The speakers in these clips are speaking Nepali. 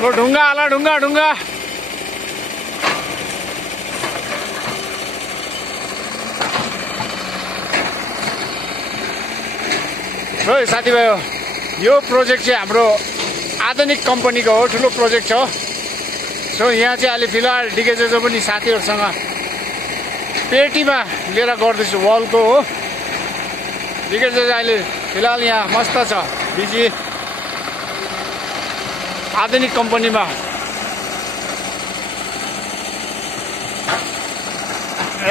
ढुङ्गा हाल ढुङ्गा ढुङ्गा है साथीभाइ हो यो प्रोजेक्ट चाहिँ हाम्रो आधुनिक कम्पनीको हो ठुलो प्रोजेक्ट छ सो यहाँ चाहिँ अहिले फिलहाल डिकेजेजो पनि साथीहरूसँग पेटीमा लिएर गर्दैछु वलको हो डिकेजेजो अहिले फिलहाल यहाँ मस्त छ बिजी आधुनिक कम्पनीमा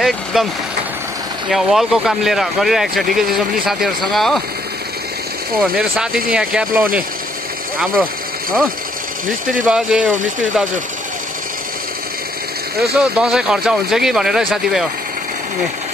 एकदम यहाँ वलको काम लिएर गरिरहेको छ डिकेजेजो पनि साथीहरूसँग हो मेरो साथी चाहिँ यहाँ क्याप लाउने हाम्रो हो मिस्त्री बाजे हो मिस्त्री दाजु यसो दसैँ खर्च हुन्छ कि भनेर साथीभाइ हो